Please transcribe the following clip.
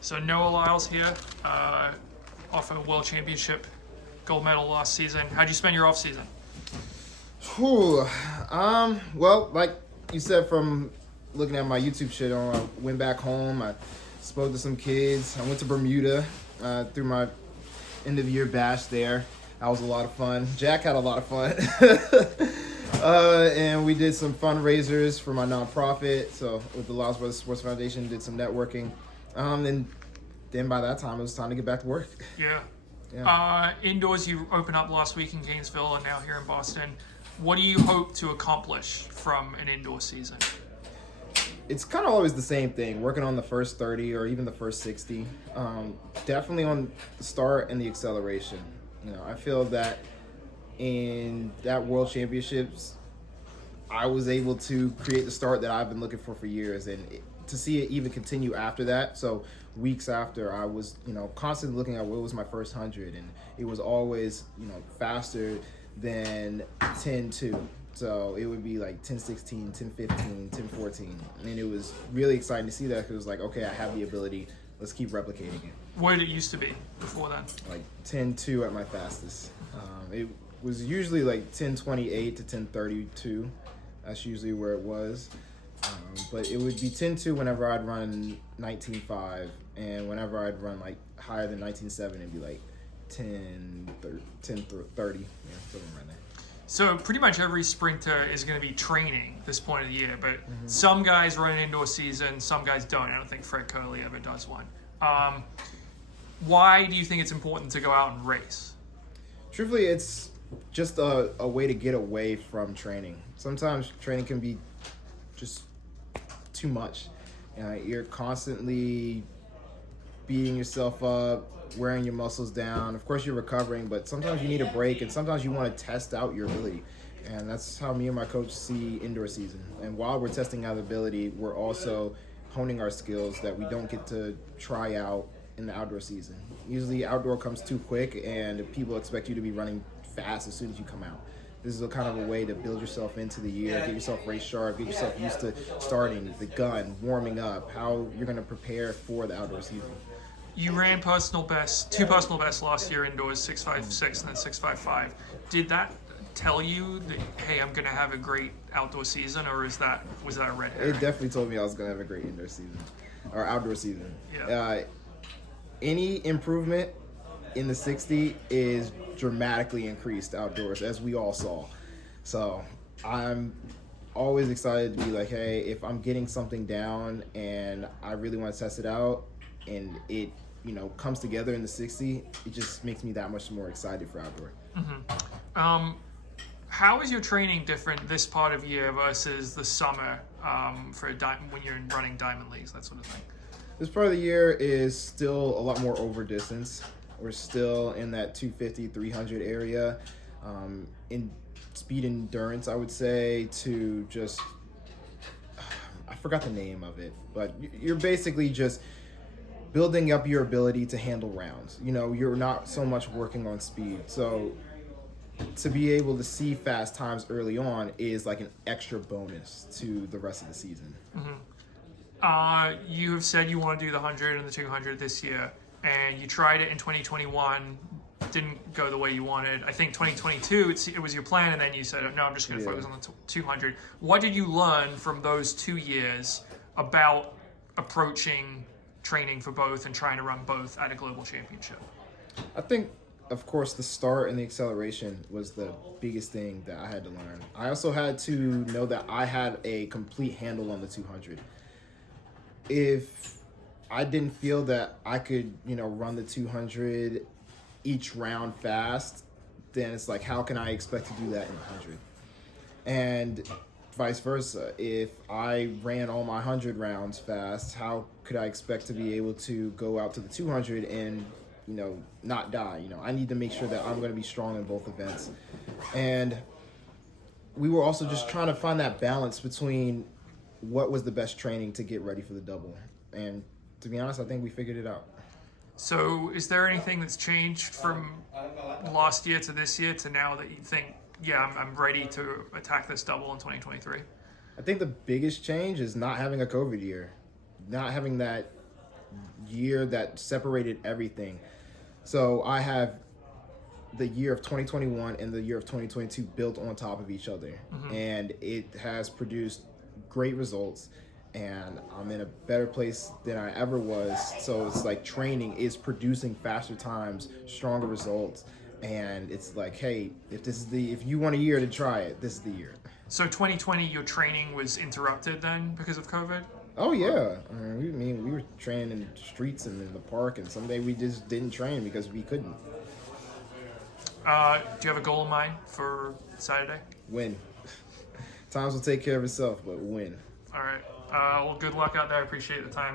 So Noah Lyles here, off a World Championship gold medal last season. How'd you spend your off season? Whew. Well, like you said, from looking at my YouTube shit, I went back home. I spoke to some kids. I went to Bermuda through my end of year bash there. That was a lot of fun. Jack had a lot of fun. And we did some fundraisers for my nonprofit. So with the Lyles Brothers Sports Foundation, did some networking. And then by that time, it was time to get back to work. Yeah. Indoors, you opened up last week in Gainesville and now here in Boston. What do you hope to accomplish from an indoor season? It's kind of always the same thing, working on the first 30 or even the first 60. Definitely on the start and the acceleration. I feel that in that World Championships, I was able to create the start that I've been looking for years, and to see it even continue after that. So weeks after, I was, constantly looking at what was my first 100, and it was always, faster than 10-2. So it would be like 10-16, 10-15, 10-14. And it was really exciting to see that, because it was like, okay, I have the ability. Let's keep replicating it. What did it used to be before then? Like 10-2 at my fastest. It was usually like 10-28 to 10-32. That's usually where it was. But it would be 10-2 whenever I'd run 19.5. And whenever I'd run like higher than 19.7, it'd be like 10-30. Yeah, something right there. So pretty much every sprinter is going to be training this point of the year, but some guys run an indoor season, some guys don't. I don't think Fred Curley ever does one. Why do you think it's important to go out and race? Truthfully, it's just a way to get away from training. Sometimes training can be just too much. You're constantly beating yourself up, wearing your muscles down. Of course, you're recovering, but sometimes you need a break, and sometimes you want to test out your ability. And that's how me and my coach see indoor season. And while we're testing out ability, we're also honing our skills that we don't get to try out in the outdoor season. Usually outdoor comes too quick, and people expect you to be running fast as soon as you come out. This is a kind of a way to build yourself into the year, get yourself race sharp, get yourself used to starting, the gun, warming up, how you're going to prepare for the outdoor season. You ran personal best, two personal bests last year indoors, 6.56 and then 6.55. Did that tell you that, hey, I'm going to have a great outdoor season, or was that a red herring? It definitely told me I was going to have a great indoor season, or outdoor season. Yeah. Any improvement in the 60 is dramatically increased outdoors, as we all saw. So I'm always excited to be like, hey, if I'm getting something down and I really want to test it out, and it comes together in the 60, it just makes me that much more excited for outdoor. How is your training different this part of year versus the summer when you're running diamond leagues, that sort of thing? This part of the year is still a lot more over distance. We're still in that 250, 300 area. In speed endurance, I would say, to just, I forgot the name of it, but you're basically just building up your ability to handle rounds. You're not so much working on speed. So to be able to see fast times early on is like an extra bonus to the rest of the season. You have said you want to do the 100 and the 200 this year, and you tried it in 2021, didn't go the way you wanted. I think 2022, it was your plan, and then you said, no, I'm just going to focus on the 200. What did you learn from those 2 years about approaching training for both and trying to run both at a global championship? I think, of course, the start and the acceleration was the biggest thing that I had to learn. I also had to know that I had a complete handle on the 200. If I didn't feel that I could, run the 200 each round fast, then it's like, how can I expect to do that in 100? And vice versa. If I ran all my 100 rounds fast, how could I expect to be able to go out to the 200 and, not die? I need to make sure that I'm going to be strong in both events. And we were also just trying to find that balance between what was the best training to get ready for the double. And to be honest, I think we figured it out. So is there anything that's changed from last year to this year to now that you think, yeah, I'm ready to attack this double in 2023? I think the biggest change is not having a COVID year, not having that year that separated everything. So I have the year of 2021 and the year of 2022 built on top of each other, and it has produced great results, and I'm in a better place than I ever was. So it's like training is producing faster times, stronger results, and it's like, hey, if you want a year to try it, this is the year. So 2020, your training was interrupted then because of COVID? Oh yeah, we were training in the streets and in the park, and someday we just didn't train because we couldn't. Do you have a goal in mind for Saturday? Win. Times will take care of itself, but win. All right. Well, good luck out there. I appreciate the time.